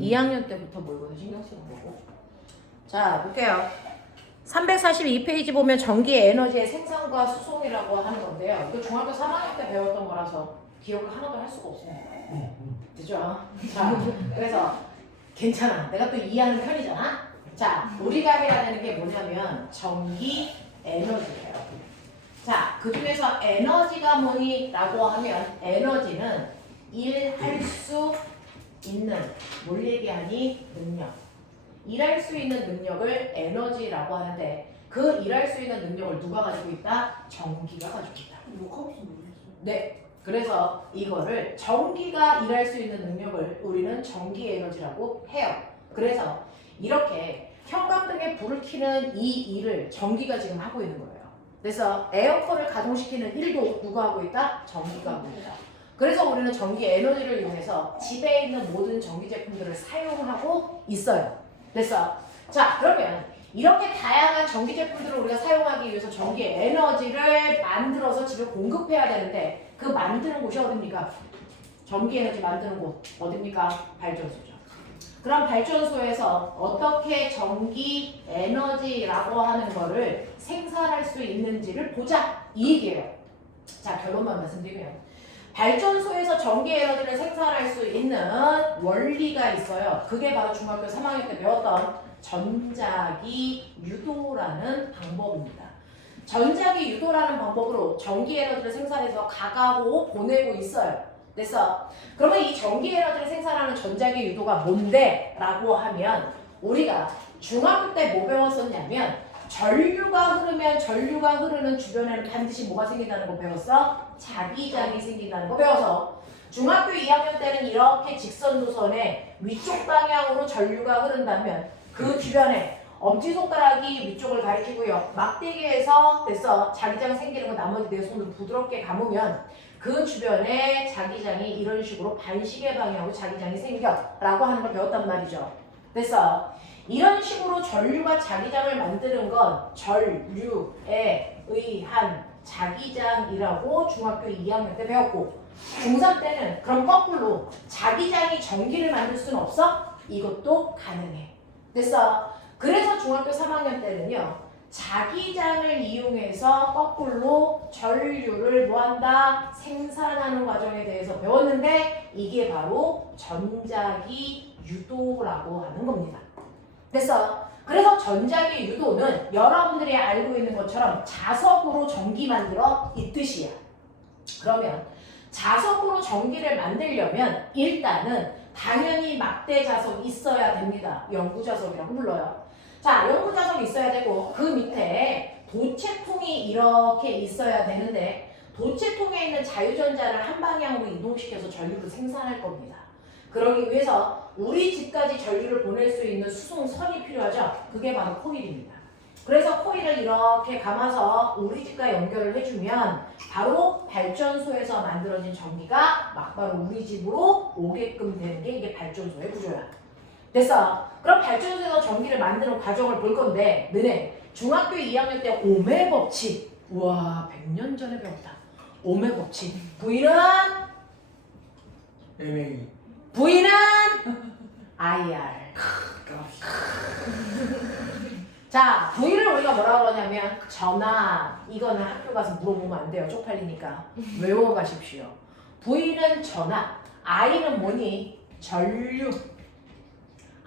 2학년 때부터 모의고사 신경 쓰는 거고. 자, 볼게요. 342페이지 보면 전기 에너지의 생산과 수송이라고 하는 건데요. 이거 중학교 3학년 때 배웠던 거라서 기억을 하나도 할 수가 없습니다. 그죠? 자, 그래서 괜찮아. 내가 또 이해하는 편이잖아. 자, 우리가 해야 되는 게 뭐냐면 전기 에너지예요. 자, 그 중에서 에너지가 뭐니라고 하면 에너지는 일할 수 있는 뭘 얘기하니? 능력. 일할 수 있는 능력을 에너지라고 하는데 그 일할 수 있는 능력을 누가 가지고 있다? 전기가 가지고 있다. 네. 그래서 이거를 전기가 일할 수 있는 능력을 우리는 전기 에너지라고 해요. 그래서 이렇게 형광등에 불을 켜는 이 일을 전기가 지금 하고 있는 거예요. 그래서 에어컨을 가동시키는 일도 누가 하고 있다? 전기가 하고 있다. 그래서 우리는 전기 에너지를 이용해서 집에 있는 모든 전기 제품들을 사용하고 있어요. 됐어? 자, 그러면 이렇게 다양한 전기 제품들을 우리가 사용하기 위해서 전기 에너지를 만들어서 집에 공급해야 되는데 그 만드는 곳이 어딥니까? 전기 에너지 만드는 곳 어딥니까? 발전소죠. 그럼 발전소에서 어떻게 전기 에너지라고 하는 거를 생산할 수 있는지를 보자 이 얘기예요. 자, 결론만 말씀드리면 발전소에서 전기 에너지를 생산할 수 있는 원리가 있어요. 그게 바로 중학교 3학년 때 배웠던 전자기 유도라는 방법입니다. 전자기 유도라는 방법으로 전기 에너지를 생산해서 가가고 보내고 있어요. 그래서 그러면 이 전기 에너지를 생산하는 전자기 유도가 뭔데? 라고 하면 우리가 중학교 때 뭐 배웠었냐면 전류가 흐르는 주변에는 반드시 뭐가 생긴다는 거 배웠어? 자기장이 생긴다는 거 배워서 중학교 2학년 때는 이렇게 직선 노선에 위쪽 방향으로 전류가 흐른다면 그 주변에 엄지손가락이 위쪽을 가리키고요. 막대기에서 됐어. 자기장 생기는 거 나머지 내 손으로 부드럽게 감으면 그 주변에 자기장이 이런 식으로 반시계 방향으로 자기장이 생겨 라고 하는 걸 배웠단 말이죠. 됐어. 이런 식으로 전류가 자기장을 만드는 건 전류에 의한 자기장이라고 중학교 2학년 때 배웠고 중3 때는 그럼 거꾸로 자기장이 전기를 만들 수는 없어? 이것도 가능해. 됐어? 그래서 중학교 3학년 때는요 자기장을 이용해서 거꾸로 전류를 뭐한다? 생산하는 과정에 대해서 배웠는데 이게 바로 전자기 유도라고 하는 겁니다. 됐어? 그래서 전자기 유도는 여러분들이 알고 있는 것처럼 자석으로 전기 만들어 이 뜻이야. 그러면 자석으로 전기를 만들려면 일단은 당연히 막대 자석이 있어야 됩니다. 연구 자석이라고 불러요. 자, 연구 자석이 있어야 되고 그 밑에 도체통이 이렇게 있어야 되는데 도체통에 있는 자유전자를 한 방향으로 이동시켜서 전류를 생산할 겁니다. 그러기 위해서 우리 집까지 전류를 보낼 수 있는 수송선이 필요하죠. 그게 바로 코일입니다. 그래서 코일을 이렇게 감아서 우리 집과 연결을 해주면 바로 발전소에서 만들어진 전기가 막바로 우리 집으로 오게끔 되는 게 이게 발전소의 구조야. 됐어? 그럼 발전소에서 전기를 만드는 과정을 볼 건데 너네 중학교 2학년 때 오메 법칙 우와 100년 전에 배웠다. 오메 법칙 V는 MA V는 IR. 자, V를 우리가 뭐라고 그러냐면 전압. 이거는 학교 가서 물어보면 안 돼요. 쪽팔리니까. 외워가십시오. V는 전압. I는 뭐니? 전류.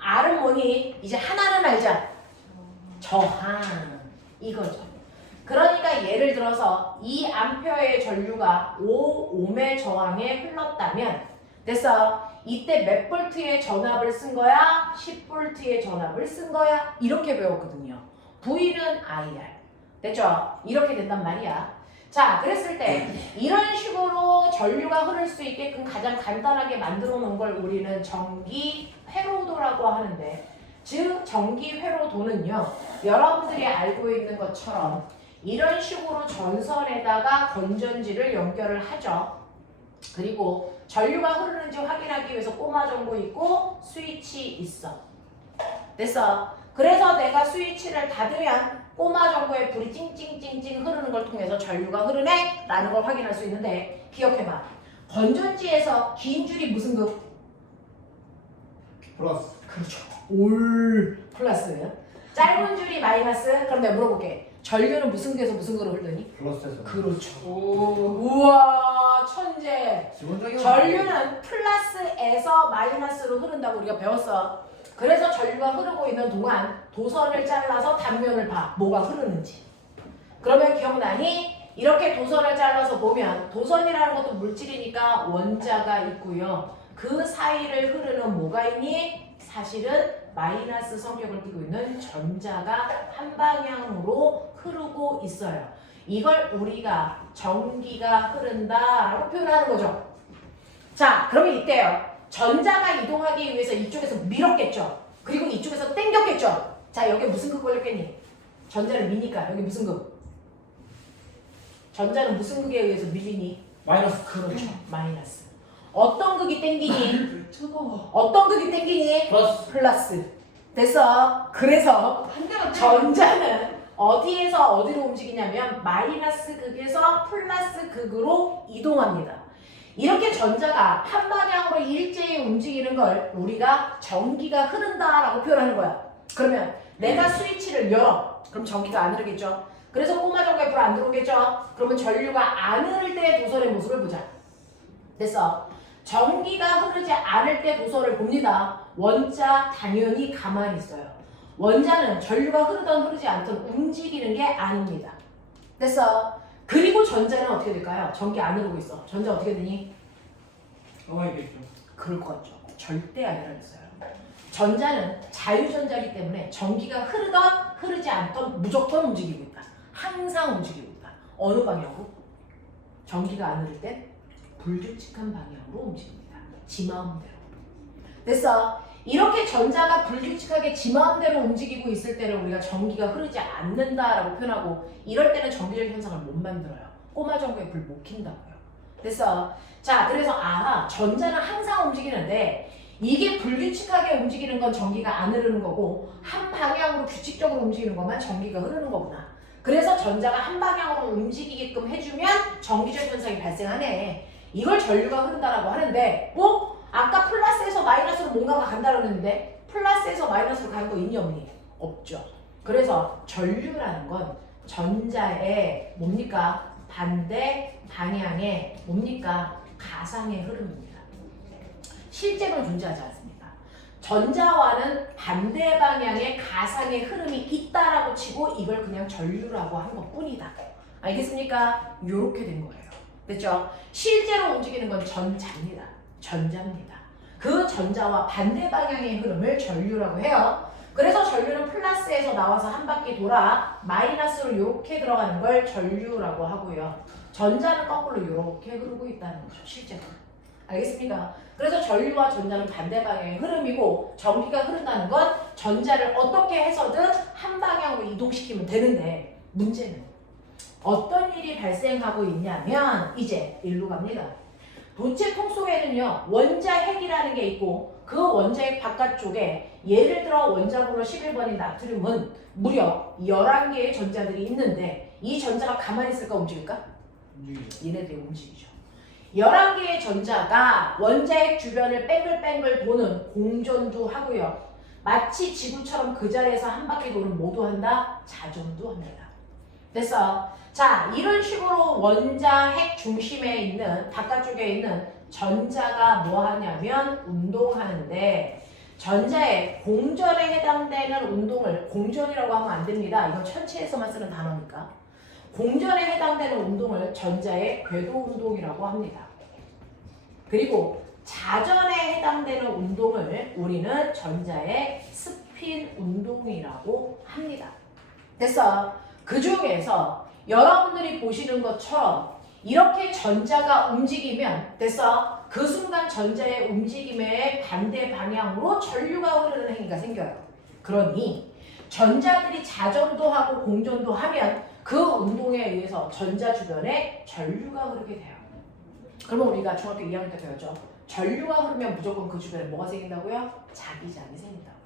R은 뭐니? 이제 하나는 알자. 저항. 이거죠. 그러니까 예를 들어서 2A의 전류가 5ohm의 저항에 흘렀다면 됐어? 이때 몇 볼트의 전압을 쓴 거야? 10볼트의 전압을 쓴 거야? 이렇게 배웠거든요. V는 IR. 됐죠? 이렇게 된단 말이야. 자, 그랬을 때 이런 식으로 전류가 흐를 수 있게끔 가장 간단하게 만들어 놓은 걸 우리는 전기 회로도라고 하는데 즉 전기 회로도는요. 여러분들이 알고 있는 것처럼 이런 식으로 전선에다가 건전지를 연결을 하죠. 그리고 전류가 흐르는지 확인하기 위해서 꼬마 전구 있고 스위치 있어. 됐어? 그래서 내가 스위치를 닫으면 꼬마 전구에 불이 찡찡찡찡 흐르는 걸 통해서 전류가 흐르네? 라는 걸 확인할 수 있는데 기억해봐. 건전지에서 긴 줄이 무슨 급? 플러스. 그렇죠. 올 플러스. 짧은 줄이 마이너스. 그럼 내가 물어볼게. 전류는 무슨 구에서 무슨 구로 흐르니? 플러스에서. 그렇죠. 오. 우와 천재. 기본적인 전류는 플러스에서 마이너스로 흐른다고 우리가 배웠어. 그래서 전류가 흐르고 있는 동안 도선을 잘라서 단면을 봐. 뭐가 흐르는지. 그러면 기억나니? 이렇게 도선을 잘라서 보면 도선이라는 것도 물질이니까 원자가 있고요. 그 사이를 흐르는 뭐가 있니? 사실은 마이너스 성격을 띠고 있는 전자가 한 방향으로 흐르고 있어요. 이걸 우리가 전기가 흐른다라고 표현하는 거죠. 자, 그러면 이때요. 전자가 이동하기 위해서 이쪽에서 밀었겠죠. 그리고 이쪽에서 당겼겠죠. 자, 여기 무슨 극 걸렸겠니? 전자를 미니까 여기 무슨 극? 전자는 무슨 극에 의해서 밀리니? 마이너스. 그렇죠. 마이너스. 어떤 극이 당기니? 뜨거워. 어떤 극이 당기니? 플러스. 플러스. 됐어. 그래서 반대가 전자는 어디에서 어디로 움직이냐면 마이너스 극에서 플러스 극으로 이동합니다. 이렇게 전자가 한 방향으로 일제히 움직이는 걸 우리가 전기가 흐른다라고 표현하는 거야. 그러면 내가 스위치를 열어. 그럼 전기가 안 흐르겠죠. 그래서 꼬마 전구에 불 안 들어오겠죠. 그러면 전류가 안 흐를 때 도선의 모습을 보자. 됐어. 전기가 흐르지 않을 때 도선을 봅니다. 원자 당연히 가만히 있어요. 원자는 전류가 흐르던 흐르지 않던 움직이는 게 아닙니다. 됐어. 그리고 전자는 어떻게 될까요? 전기 안 흐르고 있어. 전자 어떻게 되니? 가만히있겠죠. 그럴 것 같죠. 절대 아니라겠어요. 전자는 자유전자이기 때문에 전기가 흐르던 흐르지 않던 무조건 움직이고 있다. 항상 움직이고 있다. 어느 방향으로? 전기가 안 흐를 땐 불규칙한 방향으로 움직입니다. 지 마음대로. 됐어. 이렇게 전자가 불규칙하게 지 마음대로 움직이고 있을 때는 우리가 전기가 흐르지 않는다라고 표현하고 이럴 때는 전기적 현상을 못 만들어요. 꼬마 전구에 불 못 킨다고요. 됐어. 자, 그래서 전자는 항상 움직이는데 이게 불규칙하게 움직이는 건 전기가 안 흐르는 거고 한 방향으로 규칙적으로 움직이는 것만 전기가 흐르는 거구나. 그래서 전자가 한 방향으로 움직이게끔 해주면 전기적 현상이 발생하네. 이걸 전류가 흐른다라고 하는데 아까 플러스에서 마이너스로 뭔가가 간다고 했는데 플러스에서 마이너스로 가는 거 있니 없니? 없죠. 그래서 전류라는 건 전자의 뭡니까? 반대 방향의 뭡니까? 가상의 흐름입니다. 실제로는 존재하지 않습니다. 전자와는 반대 방향의 가상의 흐름이 있다라고 치고 이걸 그냥 전류라고 한 것뿐이다. 알겠습니까? 요렇게 된 거예요. 됐죠? 실제로 움직이는 건 전자입니다. 전자입니다. 그 전자와 반대 방향의 흐름을 전류라고 해요. 그래서 전류는 플러스에서 나와서 한 바퀴 돌아 마이너스로 이렇게 들어가는 걸 전류라고 하고요. 전자는 거꾸로 이렇게 흐르고 있다는 거죠. 실제로. 알겠습니까? 그래서 전류와 전자는 반대 방향의 흐름이고 전기가 흐른다는 건 전자를 어떻게 해서든 한 방향으로 이동시키면 되는데 문제는 어떤 일이 발생하고 있냐면 이제 일로 갑니다. 도체통 속에는요 원자핵이라는 게 있고 그 원자핵 바깥쪽에 예를 들어 원자번호 11번인 나트륨은 무려 11개의 전자들이 있는데 이 전자가 가만히 있을까 움직일까? 움직이죠. 얘네들이 움직이죠. 11개의 전자가 원자핵 주변을 뺑글뺑글 도는 공전도 하고요. 마치 지구처럼 그 자리에서 한 바퀴 도는 뭐도 한다? 자전도 합니다. 됐어. 자, 이런 식으로 원자핵 중심에 있는 바깥쪽에 있는 전자가 뭐 하냐면 운동하는데 전자의 공전에 해당되는 운동을 공전이라고 하면 안 됩니다. 이건 천체에서만 쓰는 단어니까. 공전에 해당되는 운동을 전자의 궤도 운동이라고 합니다. 그리고 자전에 해당되는 운동을 우리는 전자의 스핀 운동이라고 합니다. 됐어. 그 중에서 여러분들이 보시는 것처럼 이렇게 전자가 움직이면 됐어. 그 순간 전자의 움직임의 반대 방향으로 전류가 흐르는 행위가 생겨요. 그러니 전자들이 자전도 하고 공전도 하면 그 운동에 의해서 전자 주변에 전류가 흐르게 돼요. 그러면 우리가 중학교 2학년 때 배웠죠. 전류가 흐르면 무조건 그 주변에 뭐가 생긴다고요? 자기장이 생긴다고요.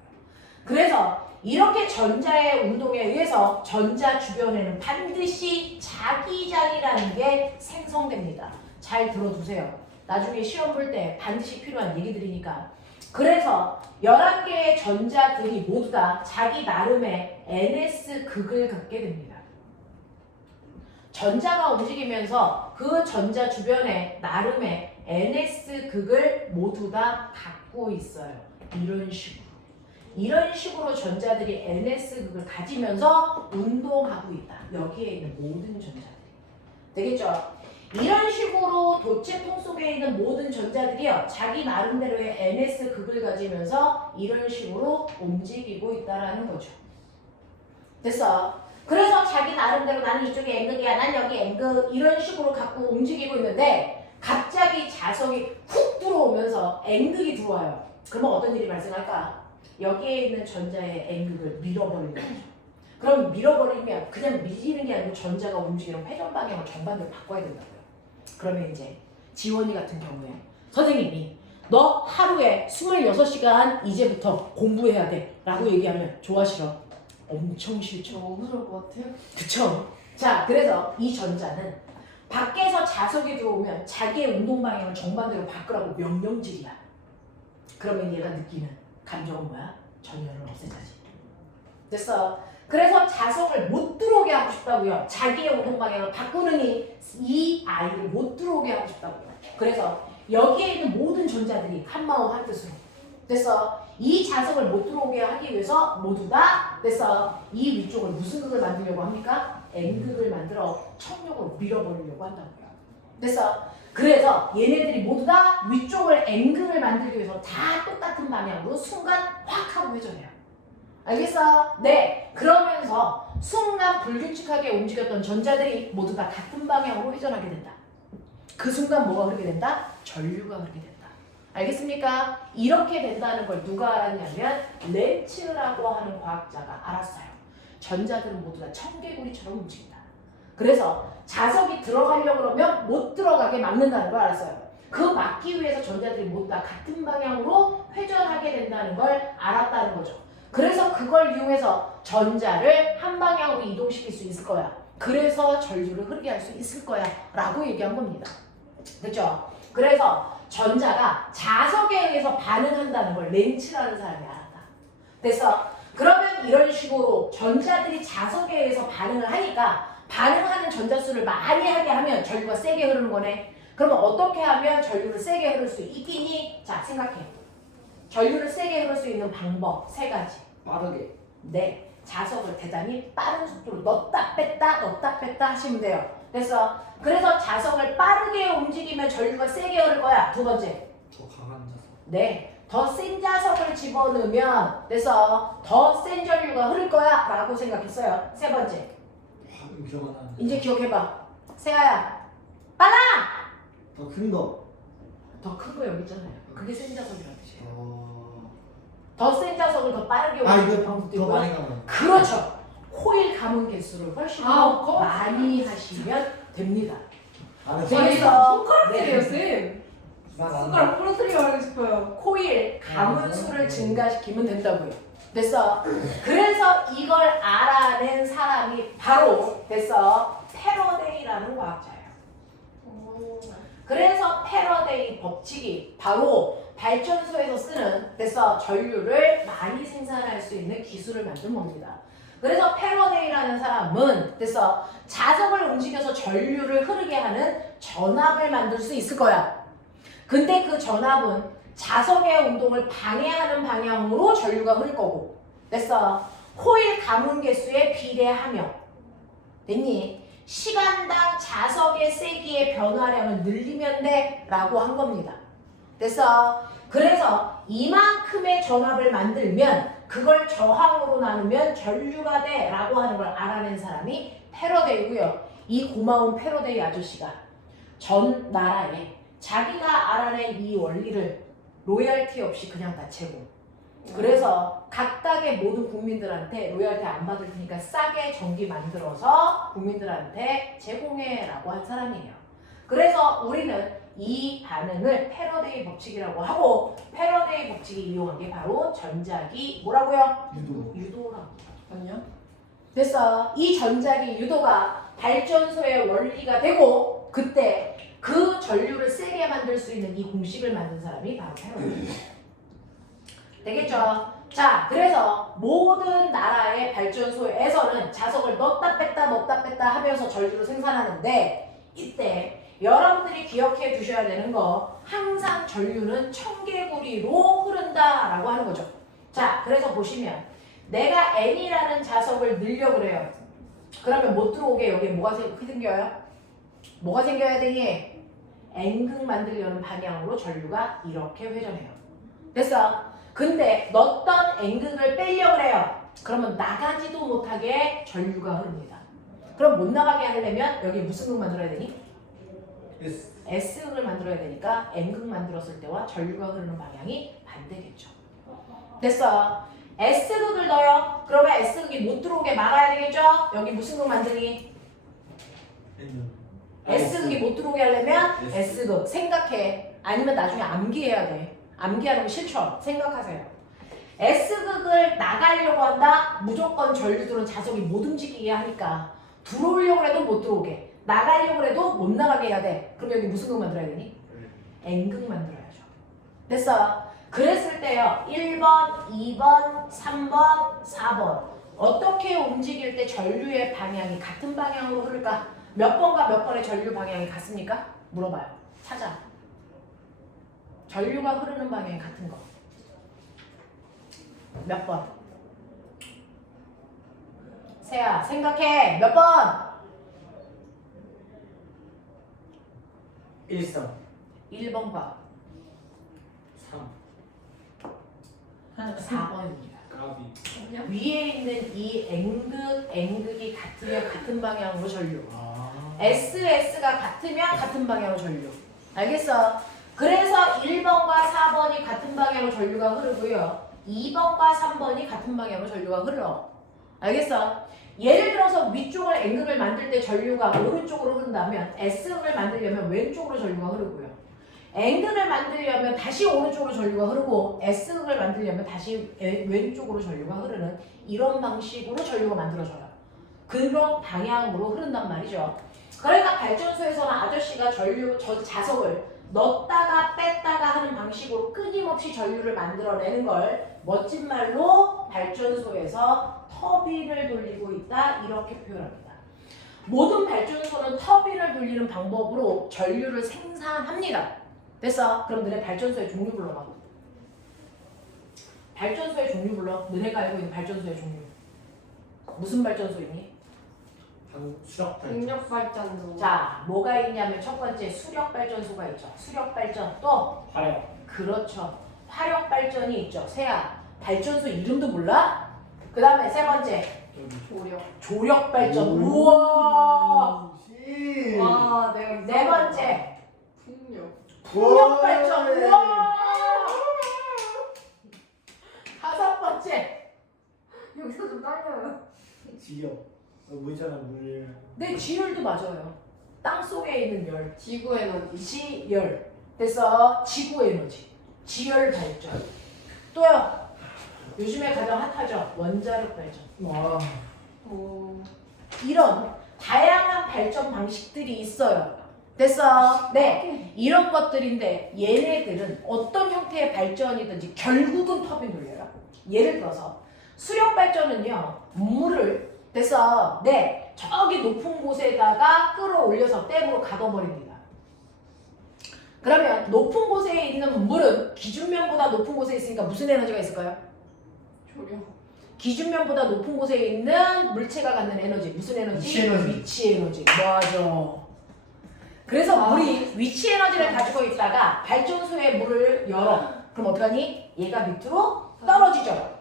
그래서 이렇게 전자의 운동에 의해서 전자 주변에는 반드시 자기장이라는 게 생성됩니다. 잘 들어두세요. 나중에 시험 볼 때 반드시 필요한 얘기들이니까 그래서 11개의 전자들이 모두 다 자기 나름의 NS 극을 갖게 됩니다. 전자가 움직이면서 그 전자 주변에 나름의 NS 극을 모두 다 갖고 있어요. 이런 식으로. 이런 식으로 전자들이 NS 극을 가지면서 운동하고 있다. 여기에 있는 모든 전자들이. 되겠죠? 이런 식으로 도체통 속에 있는 모든 전자들이요, 자기 나름대로의 NS 극을 가지면서 이런 식으로 움직이고 있다라는 거죠. 됐어? 그래서 자기 나름대로 나는 이쪽에 N극이야, 난 여기 N극, 이런 식으로 갖고 움직이고 있는데 갑자기 자석이 훅 들어오면서 N극이 들어와요. 그러면 어떤 일이 발생할까? 여기에 있는 전자의 N극을 밀어버리는 거죠. 그럼 밀어버리면 그냥 밀리는 게 아니고 전자가 움직이는 회전 방향을 정반대로 바꿔야 된다고요. 그러면 이제 지원이 같은 경우에 선생님이 너 하루에 26시간 이제부터 공부해야 돼 라고 얘기하면 좋아 싫어? 엄청 싫죠. 너무 좋을 것 같아요. 그쵸? 자, 그래서 이 전자는 밖에서 자석이 들어오면 자기의 운동 방향을 정반대로 바꾸라고 명령질이야. 그러면 얘가 느끼는 감정은 뭐야? 전열을 없애자지. 됐어? 그래서 자석을 못 들어오게 하고 싶다고요. 자기의 운동 방향을 바꾸느니 이 아이를 못 들어오게 하고 싶다고요. 그래서 여기에 있는 모든 전자들이 한마음 한뜻으로 됐어? 이 자석을 못 들어오게 하기 위해서 모두 다 됐어? 이 위쪽을 무슨 극을 만들려고 합니까? N극을 만들어 청력으로 밀어버리려고 한다고요. 됐어? 그래서 얘네들이 모두 다 위쪽을 N극을 만들기 위해서 다 똑같은 방향으로 순간 확 하고 회전해요. 알겠어? 네. 그러면서 순간 불규칙하게 움직였던 전자들이 모두 다 같은 방향으로 회전하게 된다. 그 순간 뭐가 흐르게 된다? 전류가 흐르게 된다. 알겠습니까? 이렇게 된다는 걸 누가 알았냐면 렌츠라고 하는 과학자가 알았어요. 전자들은 모두 다 청개구리처럼 움직인다. 그래서 자석이 들어가려고 그러면 못 들어가게 막는다는 걸 알았어요. 그 막기 위해서 전자들이 모두 다 같은 방향으로 회전하게 된다는 걸 알았다는 거죠. 그래서 그걸 이용해서 전자를 한 방향으로 이동시킬 수 있을 거야. 그래서 전류를 흐르게 할 수 있을 거야 라고 얘기한 겁니다. 됐죠? 그래서 전자가 자석에 의해서 반응한다는 걸 렌츠라는 사람이 알았다. 됐어? 그러면 이런 식으로 전자들이 자석에 의해서 반응을 하니까 반응하는 전자수를 많이 하게 하면 전류가 세게 흐르는 거네. 그러면 어떻게 하면 전류를 세게 흐를 수 있겠니? 자, 생각해. 전류를 세게 흐를 수 있는 방법 3가지. 빠르게. 네, 자석을 대단히 빠른 속도로 넣었다 뺐다 하시면 돼요. 됐어? 그래서 자석을 빠르게 움직이면 전류가 세게 흐를 거야. 2번째. 더 강한 자석. 네, 더 센 자석을 집어넣으면 됐어? 더 센 전류가 흐를 거야 라고 생각했어요. 3번째. 위험하다. 이제 기억해봐. 세아야, 빨라! 더 큰 거. 더 큰 거 여기 있잖아요. 그게 센 자석이라는 뜻이에요. 더. 더 센 자석을 더 빠르게 이거 움직이는 방법도 더 있고. 많이 가면. 그렇죠. 코일 감은 개수를 훨씬 더 그거 많이 하시면 됩니다. 안에 그래서 손가락질이에요, 네, 쌤. 손가락 부러뜨리게 하고 싶어요. 코일 감은 수를 증가시키면 된다고요. 됐어? 그래서 이걸 알아낸 사람이 바로 됐어? 패러데이라는 과학자예요. 그래서 패러데이 법칙이 바로 발전소에서 쓰는 됐어? 전류를 많이 생산할 수 있는 기술을 만든 겁니다. 그래서 패러데이라는 사람은 됐어? 자석을 움직여서 전류를 흐르게 하는 전압을 만들 수 있을 거야. 근데 그 전압은 자석의 운동을 방해하는 방향으로 전류가 흐를 거고, 됐어? 코일 감은 개수에 비례하며, 됐니? 시간당 자석의 세기의 변화량을 늘리면 돼 라고 한 겁니다. 됐어? 그래서 이만큼의 전압을 만들면 그걸 저항으로 나누면 전류가 돼 라고 하는 걸 알아낸 사람이 패러데이고요. 이 고마운 패러데이 아저씨가 전 나라에 자기가 알아낸 이 원리를 로열티 없이 그냥 다 제공. 그래서 각각의 모든 국민들한테 로열티 안 받을 테니까 싸게 전기 만들어서 국민들한테 제공해 라고 한 사람이에요. 그래서 우리는 이 반응을 패러데이 법칙이라고 하고, 패러데이 법칙이 이용한 게 바로 전자기 뭐라고요? 유도라고. 아니요. 됐어. 이 전자기 유도가 발전소의 원리가 되고, 그때 그 전류를 세게 만들 수 있는 이 공식을 만든 사람이 바로 패러데이. 되겠죠? 자, 그래서 모든 나라의 발전소에서는 자석을 넣었다 뺐다 하면서 전류를 생산하는데 이때 여러분들이 기억해 두셔야 되는 거 항상 전류는 청개구리로 흐른다라고 하는 거죠. 자, 그래서 보시면 내가 N이라는 자석을 넣으려 그래요. 그러면 못 들어오게 여기에 뭐가 생겨요? 뭐가 생겨야 되니? N극 만들려는 방향으로 전류가 이렇게 회전해요. 됐어? 근데 넣었던 N극을 빼려고 그래요. 그러면 나가지도 못하게 전류가 흐릅니다. 그럼 못 나가게 하려면 여기 무슨 극 만들어야 되니? S극을 만들어야 되니까 N극 만들었을 때와 전류가 흐르는 방향이 반대겠죠. 됐어? S극을 넣어요. 그러면 S극이 못 들어오게 막아야 되겠죠? 여기 무슨 극 만들기? S극이 못 들어오게 하려면 S극 생각해. 아니면 나중에 암기해야 돼. 암기하는 거 싫죠? 생각하세요. S극을 나가려고 한다? 무조건 전류들은 자석이 못 움직이게 하니까 들어오려고 해도 못 들어오게, 나가려고 해도 못 나가게 해야 돼. 그럼 여기 무슨 극 만들어야 되니? N극 만들어야죠. 됐어? 그랬을 때요. 1번, 2번, 3번, 4번 어떻게 움직일 때 전류의 방향이 같은 방향으로 흐를까? 몇 번과 몇 번의 전류 방향이 같습니까? 물어봐요. 찾아. 전류가 흐르는 방향이 같은 거. 몇 번? 세아, 생각해. 몇 번? 1, 1번과 3 4번입니다. 까비. 위에 있는 이 N극이 같으면 같은 방향으로 전류. 아. SS가 같으면 같은 방향으로 전류. 알겠어? 그래서 1번과 4번이 같은 방향으로 전류가 흐르고요. 2번과 3번이 같은 방향으로 전류가 흘러. 알겠어? 예를 들어서 위쪽을 N극을 만들 때 전류가 오른쪽으로 흐른다면 S극을 만들려면 왼쪽으로 전류가 흐르고요. N극을 만들려면 다시 오른쪽으로 전류가 흐르고 S극을 만들려면 다시 왼쪽으로 전류가 흐르는 이런 방식으로 전류가 만들어져요. 그런 방향으로 흐른단 말이죠. 그러니까 발전소에서는 아저씨가 자석을 넣었다가 뺐다가 하는 방식으로 끊임없이 전류를 만들어내는 걸 멋진 말로 발전소에서 터빈을 돌리고 있다 이렇게 표현합니다. 모든 발전소는 터빈을 돌리는 방법으로 전류를 생산합니다. 됐어? 그럼 너네 발전소의 종류 불러봐. 발전소의 종류 불러. 너네가 알고 있는 발전소의 종류. 무슨 발전소 있니? 수력 중력 발전소. 자, 뭐가 있냐면 첫 번째 수력 발전소가 있죠. 수력 발전 또 화력. 그렇죠. 화력 발전이 있죠. 세아, 발전소 이름도 몰라? 그 다음에 세 번째 조력. 조력 발전. 우와. 씨. 와, 내가 네 번째 풍력. 풍력 발전. 우와. 다섯 번째 여기서 좀 떨려요. 지력. 뭐 있잖아 물. 네, 지열도 맞아요. 땅 속에 있는 열. 지구 에너지. 지열. 됐어. 지구 에너지. 지열 발전. 또요. 요즘에 가장 핫하죠. 원자력 발전. 와. 오. 이런 다양한 발전 방식들이 있어요. 됐어? 네. 이런 것들인데 얘네들은 어떤 형태의 발전이든지 결국은 터빈 돌려요. 예를 들어서 수력 발전은요. 물을 됐어? 네. 저기 높은 곳에다가 끌어올려서 댐으로 가둬버립니다. 그러면 높은 곳에 있는 물은 기준면보다 높은 곳에 있으니까 무슨 에너지가 있을까요? 조력. 기준면보다 높은 곳에 있는 물체가 갖는 에너지. 무슨 에너지? 위치 에너지. 위치 에너지. 맞아. 그래서 물이 위치 에너지를 가지고 있다가 발전소에 물을 열어. 그럼 어떡하니? 얘가 밑으로 떨어지죠.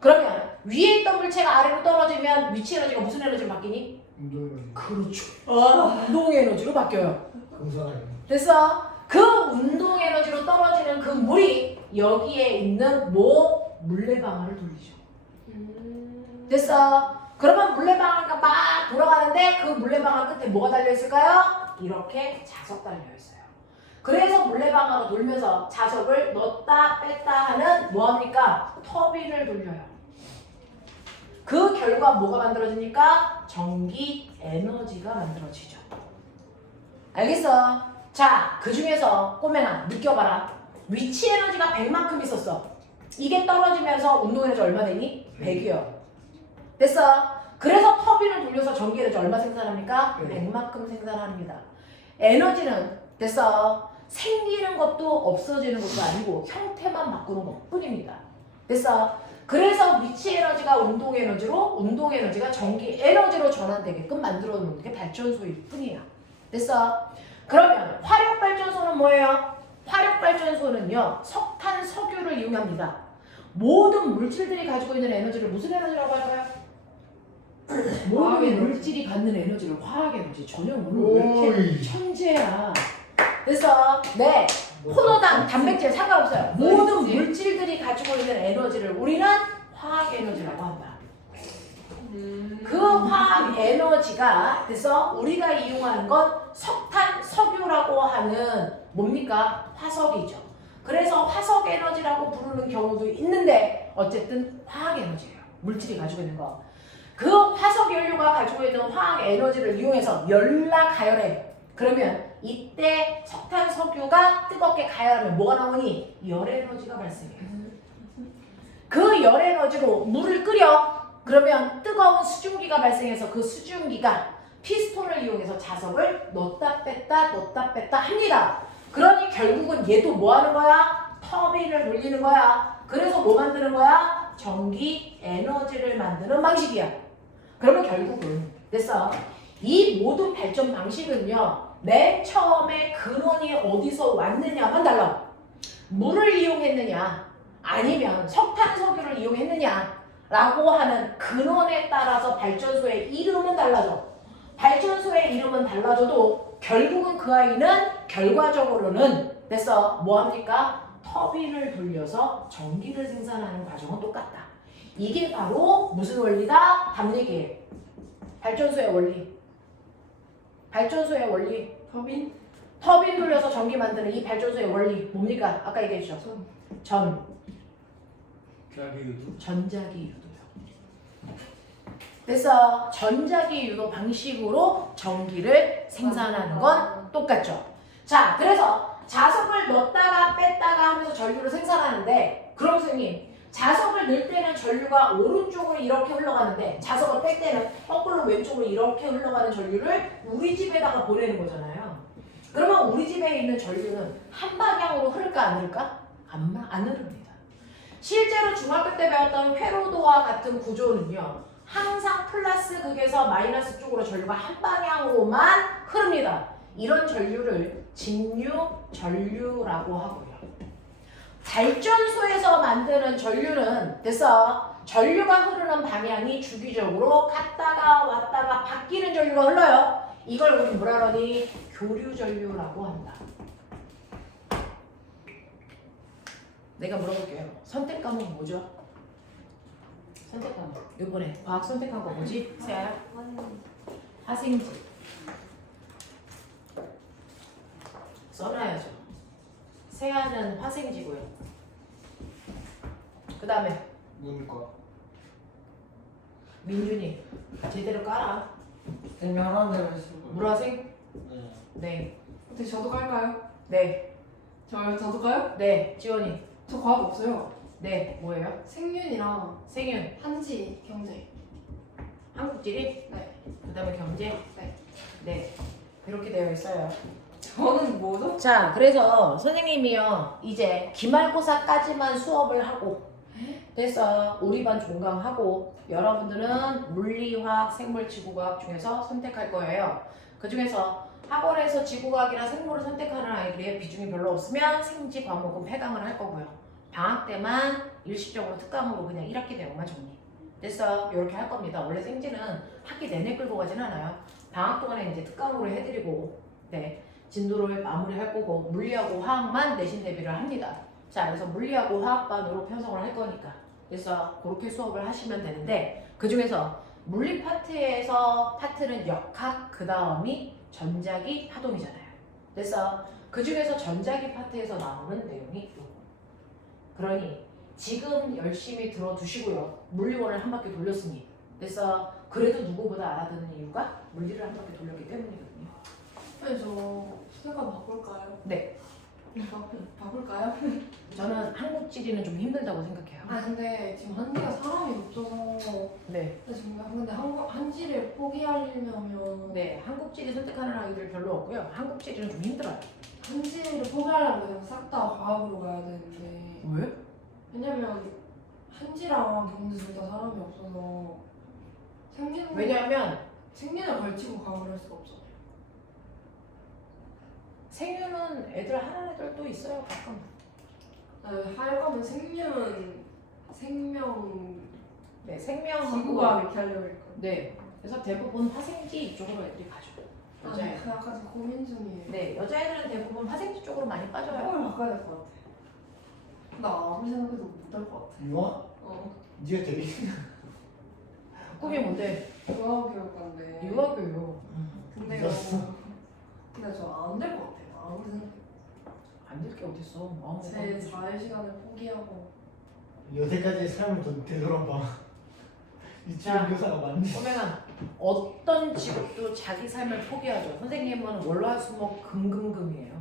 그러면 위에 있던 물체가 아래로 떨어지면 위치 에너지가 무슨 에너지로 바뀌니? 운동이. 그렇죠. 운동 에너지로 바뀌어요. 공사가. 됐어? 그 운동 에너지로 떨어지는 그 물이 여기에 있는 물레방아를 돌리죠. 됐어? 그러면 물레방아가 막 돌아가는데 그 물레방아 끝에 뭐가 달려있을까요? 이렇게 자석 달려있어요. 그래서 물레방아가 돌면서 자석을 넣었다 뺐다 하는 뭐합니까? 터빈을 돌려요. 그 결과 뭐가 만들어집니까? 전기 에너지가 만들어지죠. 알겠어? 자, 그 중에서 꼬맹아 느껴봐라. 위치 에너지가 100만큼 있었어. 이게 떨어지면서 운동 에너지 얼마 되니? 100이요. 됐어? 그래서 터빈을 돌려서 전기 에너지 얼마 생산합니까? 100만큼 생산합니다. 에너지는 됐어? 생기는 것도 없어지는 것도 아니고 형태만 바꾸는 것 뿐입니다. 됐어? 그래서 위치 에너지가 운동 에너지로, 운동 에너지가 전기 에너지로 전환되게끔 만들어 놓는 게 발전소일 뿐이야. 됐어? 그러면 화력 발전소는 뭐예요? 화력 발전소는요, 석탄, 석유를 이용합니다. 모든 물질들이 가지고 있는 에너지를 무슨 에너지라고 할까요? 모든 에너지. 물질이 갖는 에너지를 화학 에너지. 전혀 오늘 왜 이렇게 오이. 천재야. 그래서 네, 포도당, 단백질 상관없어요. 모든 물질들이 가지고 있는 에너지를 우리는 화학 에너지라고 한다. 그 화학 에너지가 그래서 우리가 이용하는 건 석탄, 석유라고 하는 뭡니까? 화석이죠. 그래서 화석 에너지라고 부르는 경우도 있는데 어쨌든 화학 에너지예요. 물질이 가지고 있는 거. 그 화석 연료가 가지고 있는 화학 에너지를 이용해서 열나 가열해. 그러면 이때 석탄, 석유가 뜨겁게 가열하면 뭐가 나오니? 열 에너지가 발생해요. 그 열 에너지로 물을 끓여. 그러면 뜨거운 수증기가 발생해서 그 수증기가 피스톤을 이용해서 자석을 넣었다 뺐다 합니다. 그러니 결국은 얘도 뭐 하는 거야? 터빈을 돌리는 거야. 그래서 뭐 만드는 거야? 전기 에너지를 만드는 방식이야. 그러면 결국은 됐어. 이 모든 발전 방식은요, 맨 처음에 근원이 어디서 왔느냐만 달라. 물을 이용했느냐 아니면 석탄, 석유를 이용했느냐 라고 하는 근원에 따라서 발전소의 이름은 달라져. 발전소의 이름은 달라져도 결국은 그 아이는 결과적으로는 됐어. 뭐합니까? 터빈을 돌려서 전기를 생산하는 과정은 똑같다. 이게 바로 무슨 원리다? 답 얘기예요. 발전소의 원리. 발전소의 원리. 터빈? 터빈 돌려서 전기 만드는 이 발전소의 원리 뭡니까? 아까 얘기해 주셨죠. 전자기 유도요. 그래서 전자기 유도 방식으로 전기를 생산하는 건 똑같죠. 자, 그래서 자석을 넣었다가 뺐다가 하면서 전류를 생산하는데, 그럼 선생님, 자석을 넣을 때는 전류가 오른쪽으로 이렇게 흘러가는데 자석을 뺄 때는 거꾸로 왼쪽으로 이렇게 흘러가는 전류를 우리 집에다가 보내는 거잖아요. 그러면 우리 집에 있는 전류는 한 방향으로 흐를까 안 흐를까? 안 흐릅니다. 실제로 중학교 때 배웠던 회로도와 같은 구조는요, 항상 플러스 극에서 마이너스 쪽으로 전류가 한 방향으로만 흐릅니다. 이런 전류를 직류 전류라고 하고요. 발전소에서 만드는 전류는 됐어. 전류가 흐르는 방향이 주기적으로 갔다가 왔다가 바뀌는 전류가 흘러요. 이걸 우리 뭐라 그러니? 교류 전류라고 한다. 내가 물어볼게요. 선택 과목 뭐죠? 선택 과목. 이번에 과학 선택한 거 뭐지? 세아야? 화생지. 써놔야죠. 세아는 화생지고요. 그 다음에 문과. 민준이 제대로 깔아. 생명하는 대로 했을 거예요. 물화생? 네. 네. 어떻게 저도 갈까요? 네. 저도 가요? 네. 지원이. 저 과학 없어요. 네. 뭐예요? 생윤이랑 생윤. 한지, 경제. 한국지리? 네. 그 다음에 경제? 네. 네. 이렇게 되어 있어요. 저는 뭐죠? 자, 그래서 선생님이요, 이제 기말고사까지만 수업을 하고, 그래서 우리 반 종강하고, 여러분들은 물리화학, 생물, 지구과학 중에서 선택할 거예요. 그 중에서 학원에서 지구과학이나 생물을 선택하는 아이들의 비중이 별로 없으면 생지 과목은 폐강을 할 거고요. 방학 때만 일시적으로 특강으로 그냥 1학기 내용만 정리. 그래서 이렇게 할 겁니다. 원래 생지는 학기 내내 끌고 가진 않아요. 방학 동안에 이제 특강으로 해드리고, 네. 진도를 마무리할 거고, 물리하고 화학만 내신 대비를 합니다. 자, 그래서 물리하고 화학반으로 편성을 할 거니까. 그래서 그렇게 수업을 하시면 되는데, 그 중에서 물리 파트는 역학, 그 다음이 전자기, 파동이잖아요. 그래서 그 중에서 전자기 파트에서 나오는 내용이 요거. 그러니 지금 열심히 들어두시고요. 물리원을 한 바퀴 돌렸으니. 그래서 그래도 누구보다 알아듣는 이유가 물리를 한 바퀴 돌렸기 때문이거든요. 네, 저 수색관 바꿀까요? 네. 바꿀까요? 저는 한국 지리는 좀 힘들다고 생각해요. 아 근데 지금 한지가 사람이 없어서 네. 근데 한지를 포기하려면 네, 한국 지리 선택하는 아이들 별로 없고요. 한국 지리는 좀 힘들어요. 한지를 포기하려면 그냥 싹 다 과학으로 가야 되는데 왜? 왜냐면 한지랑 경제 둘 다 사람이 없어서 왜냐하면 생리를 걸치고 과학을 할 수가 없어. 생유는 애들 하는 애들도 있어요 가끔. 할 거면 생명은 생명 네, 생명하고 지구과학 이렇게 하려고 했거든. 네, 그래서 대부분 화생지 이쪽으로 애들이 가죠. 여자애. 그 아까 고민 중이에요. 네, 여자애들은 대부분 화생지 쪽으로 많이 빠져요. 이걸 바꿔야 될 것 같아. 나 아무리 생각해도 못할 것 같아. 유아? 네가 되게 꿈이 뭔데? 유아교육과인데. 유아교육. 근데 늦었어. 근데 저 안 될 것 같아요. 아무리 생각해도. 안될 게 어딨어. 마음 제 자유 시간을 포기하고. 여태까지의 삶을 되돌아봐. 이 자. 지금 교사가 맞네. 꼬맹아, 어떤 직업도 자기 삶을 포기하죠. 선생님은 월화수목 금금금이에요.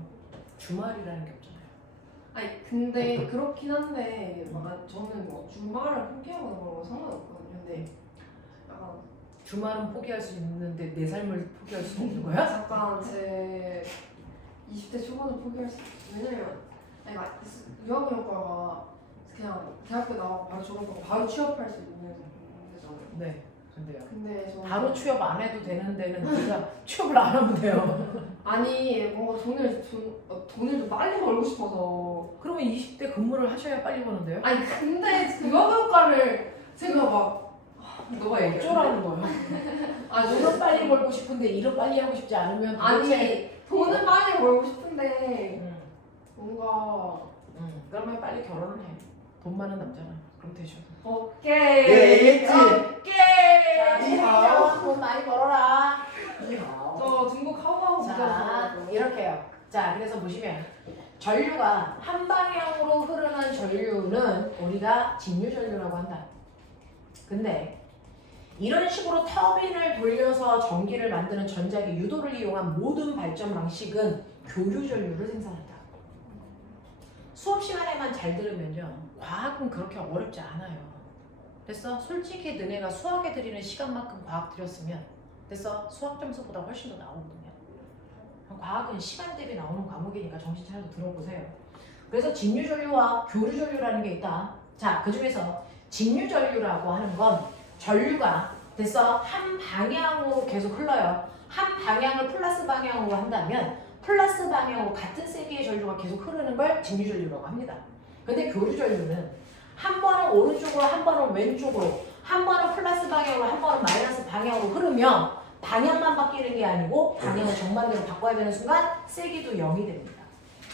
주말이라는 게 없잖아요. 아니 근데 그렇긴 한데 막 저는 뭐 주말을 포기하거나 그런 거 상관없거든요. 근데 약간 주말은 포기할 수 있는데 내 삶을 포기할 수 없는 거야? 잠깐 제 20대 초반을 포기할 수 있어요. 왜냐면 아니 막 유아교육과가 그냥 대학교 나오고 바로 졸업하고 바로 취업할 수 있는 데잖아요. 네. 근데요. 근데 저는 바로 취업 안 해도 되는 데는 네가 취업을 안 하면 돼요. 아니 뭔가 돈을 좀 빨리 벌고 싶어서 그러면 20대 근무를 하셔야 빨리 버는데요? 아니 근데 유아교육과를 제가 막 너가 얘기해. 어쩌라는 거예요? 아 돈은 빨리 벌고 싶은데 일은 빨리 하고 싶지 않으면 도대체 아니 돈은 빨리 벌고 싶은데 응, 뭔가 응. 그러면 빨리 결혼을 해. 돈 많은 남자는 그럼 되죠. 오케이 내가 얘기했지. 오케이 자, 돈 많이 벌어라. 저 중국 하우하우 자, 이렇게요. 자, 그래서 보시면 전류가 한 방향으로 흐르는 전류는 우리가 직류전류라고 한다. 근데 이런 식으로 터빈을 돌려서 전기를 만드는 전자기 유도를 이용한 모든 발전 방식은 교류전류를 생산한다. 수업 시간에만 잘 들으면요. 과학은 그렇게 어렵지 않아요. 됐어? 솔직히 너네가 수학에 들이는 시간만큼 과학 들였으면 됐어? 수학 점수보다 훨씬 더 나오거든요. 과학은 시간 대비 나오는 과목이니까 정신 차려서 들어보세요. 그래서 직류전류와 교류전류라는 게 있다. 자, 그 중에서 직류전류라고 하는 건 전류가 됐어? 한 방향으로 계속 흘러요. 한 방향을 플러스 방향으로 한다면 플러스 방향으로 같은 세기의 전류가 계속 흐르는 걸 직류전류라고 합니다. 근데 교류전류는 한 번은 오른쪽으로 한 번은 왼쪽으로 한 번은 플러스 방향으로 한 번은 마이너스 방향으로 흐르면 방향만 바뀌는 게 아니고 방향을 정반대로 바꿔야 되는 순간 세기도 0이 됩니다.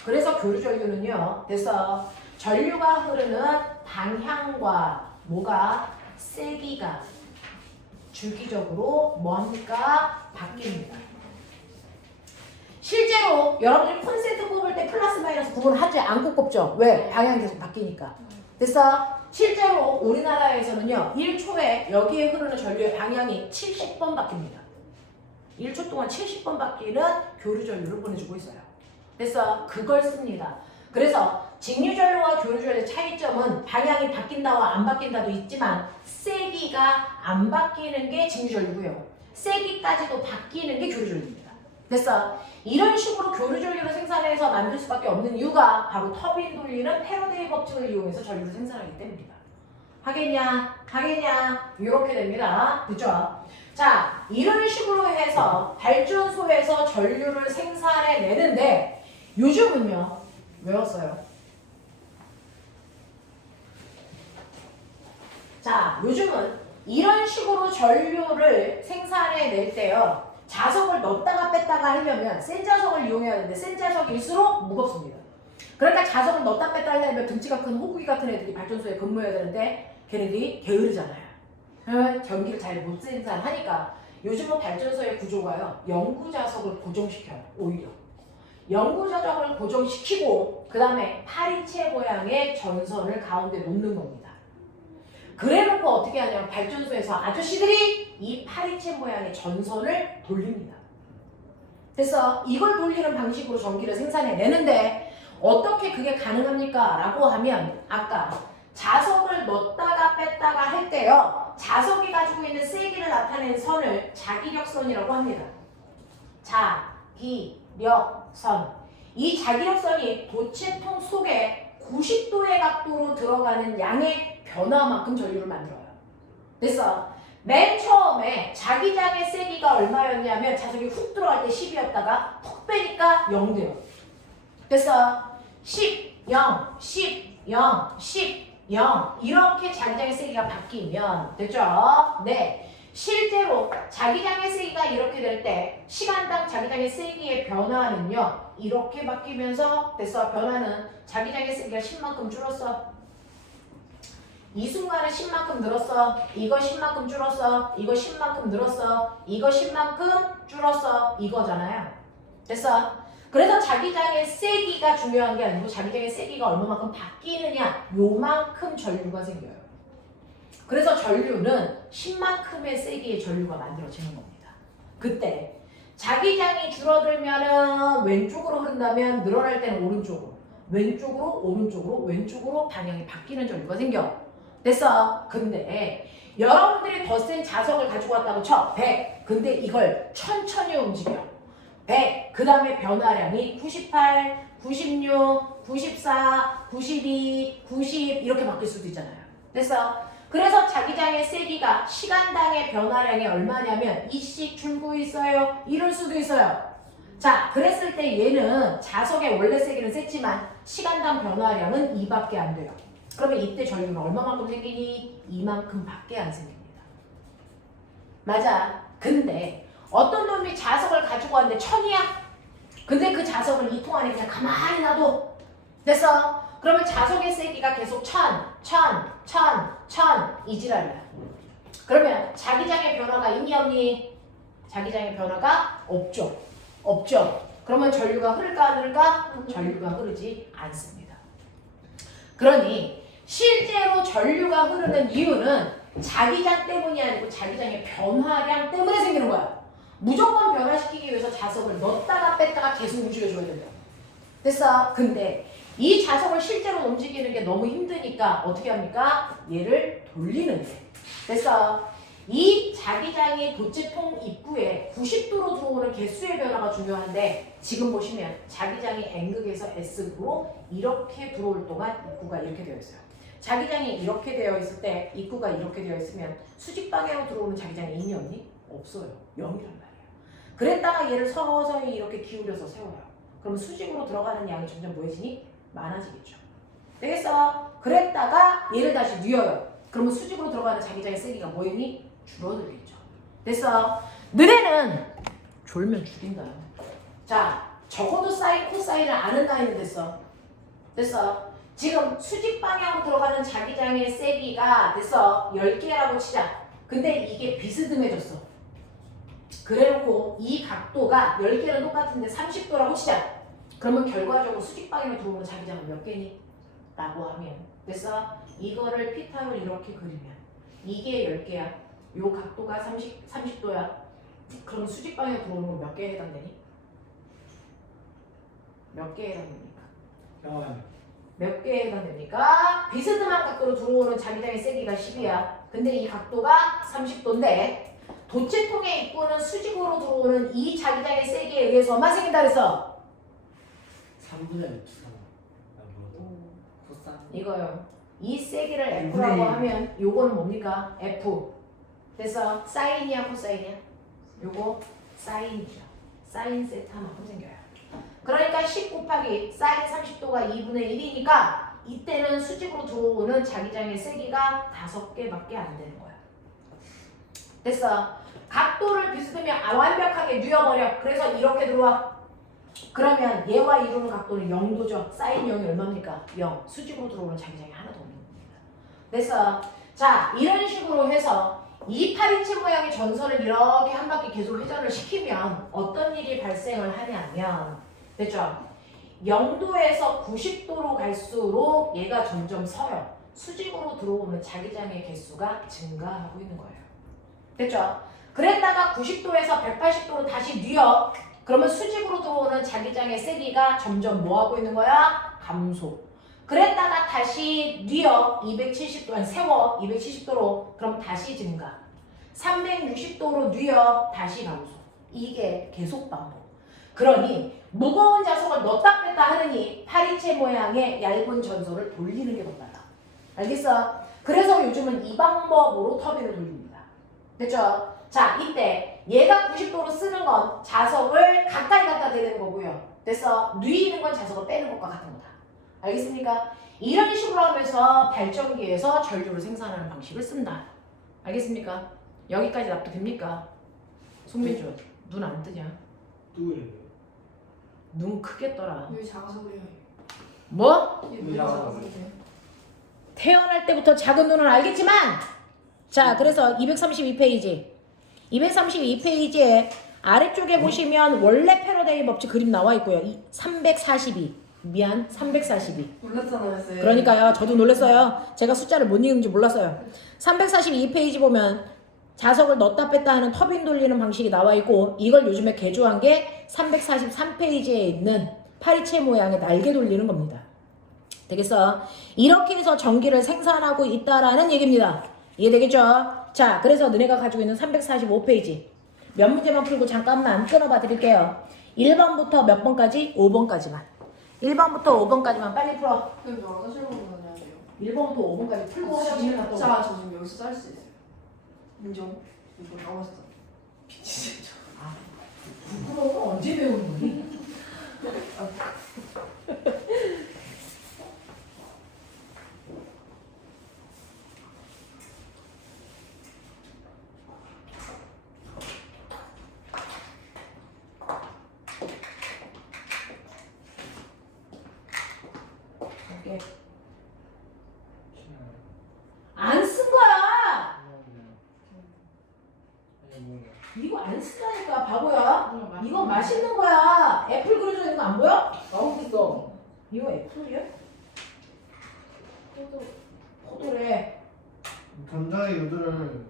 그래서 교류전류는요. 그래서 전류가 흐르는 방향과 뭐가 세기가 주기적으로 뭐합니까? 바뀝니다. 실제로 여러분들이 콘센트 꼽을 때 플러스 마이너스 구분을 하지 않고 꼽죠. 왜? 방향이 계속 바뀌니까. 됐어? 실제로 우리나라에서는요. 1초에 여기에 흐르는 전류의 방향이 70번 바뀝니다. 1초 동안 70번 바뀌는 교류전류를 보내주고 있어요. 그래서 그걸 씁니다. 그래서 직류전류와 교류전류의 차이점은 방향이 바뀐다와 안 바뀐다도 있지만 세기가 안 바뀌는 게 직류전류고요. 세기까지도 바뀌는 게 교류전류입니다. 그래서 이런 식으로 교류전류를 생산해서 만들 수밖에 없는 이유가 바로 터빈 돌리는 패러데이 법칙을 이용해서 전류를 생산하기 때문입니다. 하겠냐? 하겠냐? 이렇게 됩니다. 그죠? 자, 이런 식으로 해서 발전소에서 전류를 생산해내는데 요즘은요. 외웠어요. 자, 요즘은 이런 식으로 전류를 생산해낼 때요. 자석을 넣었다가 뺐다가 하려면 센 자석을 이용해야 되는데 센 자석일수록 무겁습니다. 그러니까 자석을 넣었다 뺐다 하려면 등치가 큰 호구기 같은 애들이 발전소에 근무해야 되는데 걔네들이 게으르잖아요. 그러면 전기를 잘 못 생산하니까 요즘은 발전소의 구조가요. 영구 자석을 고정시켜요. 오히려. 영구 자석을 고정시키고 그 다음에 파리채 모양의 전선을 가운데 놓는 겁니다. 그래놓고 어떻게 하냐면 발전소에서 아저씨들이 이 파리채 모양의 전선을 돌립니다. 그래서 이걸 돌리는 방식으로 전기를 생산해내는데 어떻게 그게 가능합니까? 라고 하면 아까 자석을 넣었다가 뺐다가 할 때요. 자석이 가지고 있는 세기를 나타내는 선을 자기력선이라고 합니다. 자기력선. 이 자기력선이 도체통 속에 90도의 각도로 들어가는 양의 변화만큼 전류를 만들어요. 됐어? 맨 처음에 자기장의 세기가 얼마였냐면 자석이 훅 들어갈 때 10이었다가 푹 빼니까 0 돼요. 됐어? 10, 0, 10, 0, 10, 0 이렇게 자기장의 세기가 바뀌면 됐죠? 네. 실제로 자기장의 세기가 이렇게 될 때 시간당 자기장의 세기의 변화는요. 이렇게 바뀌면서 됐어? 변화는 자기장의 세기가 10만큼 줄었어. 이 순간에 10만큼 늘었어. 이거 10만큼 줄었어. 이거 10만큼 늘었어. 이거 10만큼 줄었어. 이거잖아요. 됐어? 그래서 자기장의 세기가 중요한 게 아니고 자기장의 세기가 얼마만큼 바뀌느냐 요만큼 전류가 생겨요. 그래서 전류는 10만큼의 세기의 전류가 만들어지는 겁니다. 그때 자기장이 줄어들면은 왼쪽으로 흐른다면 늘어날 때는 오른쪽으로 왼쪽으로 오른쪽으로 왼쪽으로 방향이 바뀌는 전류가 생겨. 됐어? 근데 여러분들이 더 센 자석을 가지고 왔다고 쳐 100. 근데 이걸 천천히 움직여 100. 그 다음에 변화량이 98, 96, 94, 92, 90 이렇게 바뀔 수도 있잖아요. 됐어? 그래서 자기장의 세기가 시간당의 변화량이 얼마냐면 이씩 줄고 있어요. 이럴 수도 있어요. 자, 그랬을 때 얘는 자석의 원래 세기는 셌지만 시간당 변화량은 2밖에 안 돼요. 그러면 이때 전류는 얼마만큼 생기니? 이만큼 밖에 안 생깁니다. 맞아. 근데 어떤 놈이 자석을 가지고 왔는데 1000이야? 근데 그 자석을 이 통 안에 그냥 가만히 놔둬. 됐어? 그러면 자석의 세기가 계속 1000, 1000, 1000, 1000 이 지랄이야. 그러면 자기장의 변화가 있니 없니? 자기장의 변화가 없죠. 없죠. 그러면 전류가 흐를까 안 흐를까? 전류가 흐르지 않습니다. 그러니 실제로 전류가 흐르는 이유는 자기장 때문이 아니고 자기장의 변화량 때문에 생기는 거야. 무조건 변화시키기 위해서 자석을 넣었다가 뺐다가 계속 움직여줘야 된다. 됐어? 근데 이 자석을 실제로 움직이는 게 너무 힘드니까 어떻게 합니까? 얘를 돌리는 게. 됐어? 이 자기장의 도체통 입구에 90도로 들어오는 개수의 변화가 중요한데 지금 보시면 자기장이 N극에서 S극으로 이렇게 들어올 동안 입구가 이렇게 되어 있어요. 자기장이 이렇게 되어 있을 때 입구가 이렇게 되어 있으면 수직 방향으로 들어오는 자기장이 있니 없니? 없어요. 0이란 말이에요. 그랬다가 얘를 서서히 이렇게 기울여서 세워요. 그러면 수직으로 들어가는 양이 점점 뭐해지니? 많아지겠죠. 되겠어? 그랬다가 얘를 다시 뉘어요. 그러면 수직으로 들어가는 자기장의 세기가 뭐했니? 줄어들겠죠. 됐어? 너네는 졸면 죽인다. 자, 적어도 사인, 코사인을 아는 나이는 됐어. 됐어? 지금 수직 방향으로 들어가는 자기장의 세기가 됐어. 10개라고 치자. 근데 이게 비스듬해졌어. 그래놓고 이 각도가 10개는 똑같은데 30도라고 치자. 그러면 결과적으로 수직 방향으로 들어오는 자기장은 몇 개니? 라고 하면 됐어? 이거를 피타로 이렇게 그리면 이게 10개야. 요 각도가 30도야. 그럼 수직 방향으로 들어오는 건 몇 개에 해당되니? 몇 개에 해당됩니까? 몇 개에 해당됩니까? 비스듬한 각도로 들어오는 자기장의 세기가 10이야. 근데 이 각도가 30도인데 도체통의 입구는 수직으로 들어오는 이 자기장의 세기에 의해서만 생긴다 그랬어. 3분의 루트 3. 이거요. 이 세기를 F라고 하면 요거는 뭡니까? F. 됐어? 사인이야 코사인이야? 요거 사인이죠. 사인 세타만큼 생겨요. 그러니까 10 곱하기 사인 30도가 2분의 1이니까 이때는 수직으로 들어오는 자기장의 세기가 5개밖에 안 되는 거야. 됐어? 각도를 비스듬히 완벽하게 뉘어버려. 그래서 이렇게 들어와. 그러면 얘와 이루는 각도는 0도죠. 사인 0이 얼마입니까? 0. 수직으로 들어오는 자기장이 하나도 없는 겁니다. 됐어? 자, 이런 식으로 해서 이 8인치 모양의 전선을 이렇게 한 바퀴 계속 회전을 시키면 어떤 일이 발생을 하냐면 됐죠? 0도에서 90도로 갈수록 얘가 점점 서요. 수직으로 들어오는 자기장의 개수가 증가하고 있는 거예요. 됐죠? 그랬다가 90도에서 180도로 다시 뉘어. 그러면 수직으로 들어오는 자기장의 세기가 점점 뭐 하고 있는 거야? 감소. 그랬다가 다시 뉘어 270도 아니 세워 270도로 그럼 다시 증가. 360도로 뉘어 다시 감소. 이게 계속 반복. 그러니 무거운 자석을 넣었다 뺐다 하느니 파리채 모양의 얇은 전선을 돌리는 게 더 빨라. 알겠어? 그래서 요즘은 이 방법으로 터빈을 돌립니다. 됐죠? 자, 이때 얘가 90도로 쓰는 건 자석을 가까이 갖다 대는 거고요. 됐어? 뉘는 건 자석을 빼는 것과 같은 거다. 알겠습니까? 이런 식으로 하면서 발전기에서 전류를 생산하는 방식을 쓴다. 알겠습니까? 여기까지 납득됩니까? 송민준, 눈 안 뜨냐? 또 이래요. 눈 크게 떠라. 여기 작아서 그래요. 뭐? 이게 왜 눈이 작아서 작아서 그래요? 그래요. 태어날 때부터 작은 눈은 알겠지만 자, 그래서 232페이지 232페이지에 아래쪽에 보시면 원래 패러데이 법칙 그림 나와 있고요. 342 미안 342 놀랐잖아요, 쌤. 그러니까요. 저도 놀랐어요. 제가 숫자를 못 읽는지 몰랐어요. 342페이지 보면 자석을 넣었다 뺐다 하는 터빈 돌리는 방식이 나와 있고 이걸 요즘에 개조한 게 343페이지에 있는 파리채 모양의 날개 돌리는 겁니다. 되겠어? 이렇게 해서 전기를 생산하고 있다라는 얘기입니다. 이해되겠죠? 자, 그래서 너네가 가지고 있는 345페이지 몇 문제만 풀고 잠깐만 끊어봐 드릴게요. 1번부터 몇 번까지? 5번까지만. 1번부터 5번까지만 빨리 풀어. 그럼 저 화장실 가면 다녀야 돼요. 1번부터 5번까지 풀고 화장실 갔다 오고. 진짜 저 지금 여기서 쌀 수 있어요. 인정. 이거 나왔어. 아, 부끄러워? 언제 배우는 거니? 오케이. 안 쓴 거야! 아니 뭐냐. 이거 안 쓴다니까, 바보야. 이거 맛있는 거야. 애플 그려져 있는 거 안 보여? 나오고 있어. 이거 애플이야? 포도. 포도래. 전자의 요들을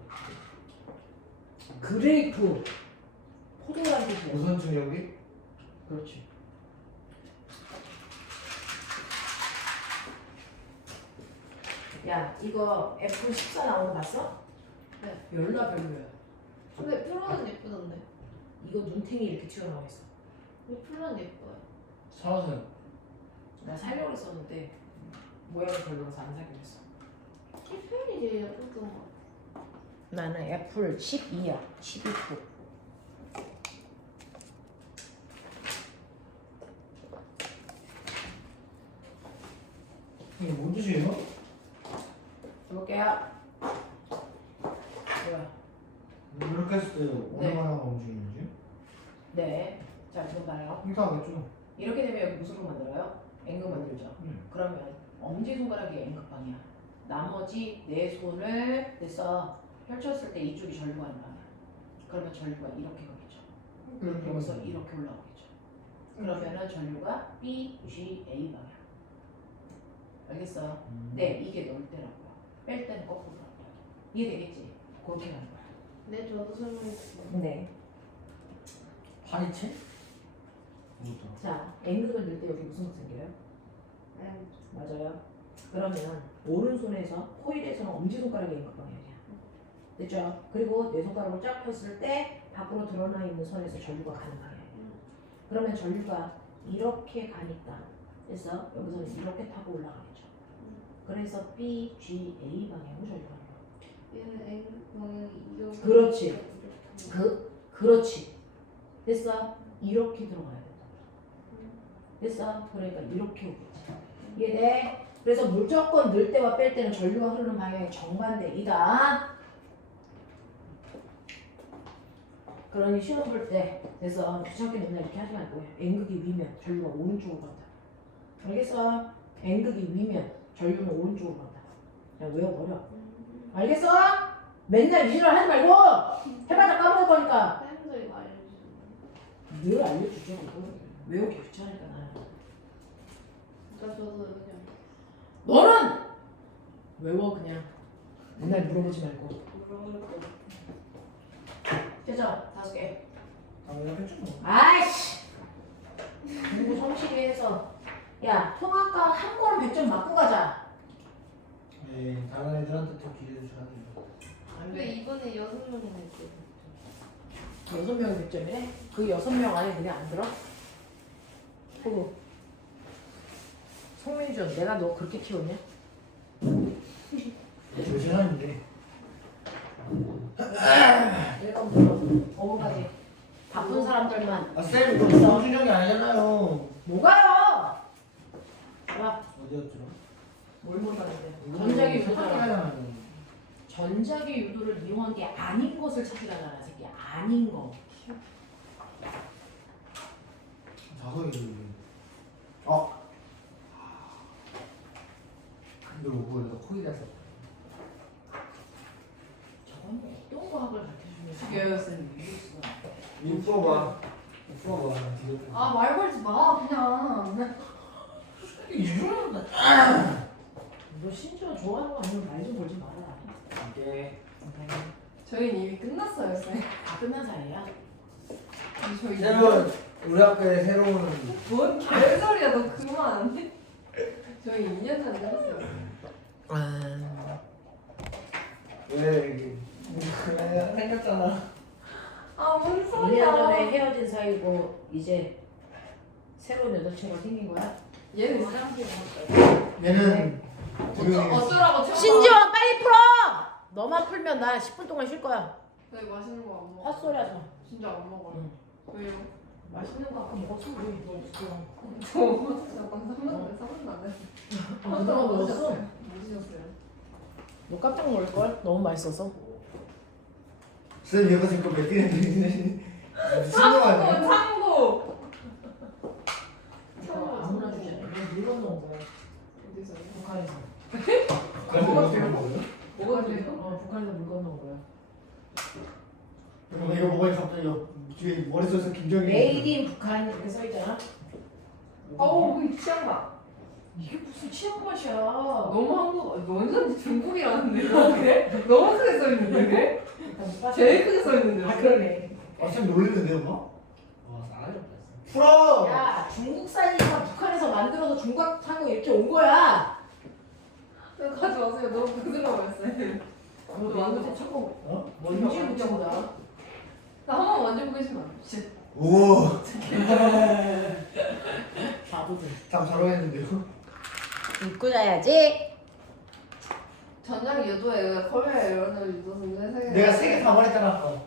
그레이프. 포도란 뜻이야. 우선 충격이 그렇지. 야, 이거 애플 14 나온 거 봤어? 네. 열나 별로야. 근데 플라는 예쁘던데. 이거 눈탱이 이렇게 튀어나와 있어. 근데 플라는 예뻐요. 사라져요. 나 살려고 했었는데 모양이 별로라서 안 사기로 했어. 키펜이 제일 예쁘던 거. 나는 애플 12야. 12프로. 이게 뭔 뜻이에요? 볼게요. 뭐야? 이렇게 했을 때 네. 얼마나 움직이는지? 네. 자, 지금 봐요. 이상하겠죠? 이렇게 되면 여기 무슨 로 만들어요? N극 만들죠. 그러면 엄지손가락이 N극방이야. 나머지 네 손을 내서 펼쳤을 때 이쪽이 전류가 하는 방이야. 그러면 전류가 이렇게 가겠죠. 여기서 이렇게 올라오겠죠. 그러면은 전류가 B, G, A 방향. 알겠어요? 네, 이게 넣을 때라고요. 뺄 때는 거꾸로 나와요. 이해되겠지? 그렇게 가는 거야. 네, 저도 설명해주세요. 네. 파리채? 뭐죠? 자, N극을 넣을 때 여기 무슨 거 생겨요? 네. 맞아요. 그러면 오른손에서 코일에서는 엄지손가락이 N극 방향이야. 됐죠? 그리고 내 손가락을 쫙 폈을 때 밖으로 드러나 있는 선에서 전류가 가는 방향이에요. 그러면 전류가 이렇게 가니까 그래서 여기서는 이렇게 타고 올라가겠죠. 그래서 B, G, A 방향으로 전류가 가는 거야. 얘는 N 방향이 이렇게. 그렇지. 그렇지. 됐어? 이렇게 들어가야 된다. 됐어? 그러니까 이렇게 오겠지. 이해돼? 그래서 무조건 넣을 때와 뺄 때는 전류가 흐르는 방향이 정반대이다. 그러니 시험 볼 때 그래서 귀찮게 맨날 이렇게 하지 말고 N극이 위면 전류가 오른쪽으로 간다. 알겠어? N극이 위면 전류는 오른쪽으로 간다. 그냥 외워버려. 알겠어? 맨날 이지랄 하지 말고 해봐야 까먹을 거니까. 쌤들이 알려주세요. 늘 알려주죠. 이거. 외우기 귀찮으니까 나는. 그러니까 저도 그냥 너는 외워 그냥. 맨날 물어보지 말고. 물어볼 거. 됐죠? 5개. 당연하겠죠. 아이씨. 공부 성실히 해서 야 통합과 한 번은 100점 맞고 가자. 네, 다른 애들한테 더 기회 줘야 돼요. 근데 이번에 6명이 냈대. 6명이 100점이래? 그 6명 안에 그게 안 들어? 호구 송민준 내가 너 그렇게 키웠냐? 저 세상인데. 1번부터 5번까지 바쁜 사람들만 아, 쌤, 이거 정준영이 아니잖아요. 뭐가요? 와, 어디였죠? 뭘 못하는데 전자기 유도잖아. 유도잖아요. 전자기 유도를 이용한 게 아닌 것을 찾으라잖아 새끼. 아닌 거. 자석이. 어. 근데 뭐 내가 코이 돼서. 저건 어떤 과학을 가르쳐주는 죽여요, 쌤. 이거 풀어봐. 풀어봐. 아, 말 걸지 마, 그냥. 이거는 너 심지어 좋아하는 거 아니면 말 좀 걸지 마라. 이게 저희는 이미 끝났어요, 쌤. 다 끝난 사이야. 저희 새로운 우리 학교에 새로운 뭔 개소리야, 너 그만. 저희 2년 전에 끝났어요. 왜 이게 생겼잖아. 아, 뭔 2년 소리야. 전에 헤어진 사이고 이제 새로운 여자친구가 생긴 거야? 얘는 화장실 갔어요. 얘는 지금 어쩌라고 태워. 신지원 빨리 풀어! 너만 풀면 나 10분 동안 쉴 거야. 저희 맛있는 거 안 먹어. 헛소리 하지 마. 진짜 안 먹어요. 응. 왜요? 맛있는 거 아까 먹었어? 왜 이거 있어? 저 잠깐 3분 안 됐어요. 아, 누가 먹었어? 못 드셨어요? 너 깜짝 놀랄걸? 너무 맛있어서. 쌤 얘가 지금 몇 개나 미친 거 아니야? 창고! 이거 아무나 주지 않아. 이거 물건 넣은 거야. 어디서? 북한에서. 그래서 어떻게 먹어요? 뭐가 돼요? 북한에서 물건 넣은 거야. 이거 먹으니 갑자기 뒤에 머릿속에서 김정일 메이드 인 북한 이렇게 써있잖아. 어우, 그 취향나. 이게 무슨 취향 맛이야. 너무 한국, 완전 중국이라는데. 그래? 너무 크게 써있는데? 일단 제일 크게 써있는데. 아 그러네. 쌤 놀리는데요 뭐? 와 싸가지 없다. 풀어! 야 중국산이니까 북한에서 만들어서 중국하고 이렇게 온 거야. 가지 마세요. 너무 부드러워요. 너 완전 자꾸 어? 뭔지 묻힌다. 나 한 번 만져보고 싶으면 안 돼. 오! 바보들. 참 잘하겠는데요? 입고 자야지. 전장 유도에 왜 컬러에 이런 걸 유도했는데 내가 3개 다 말했잖아.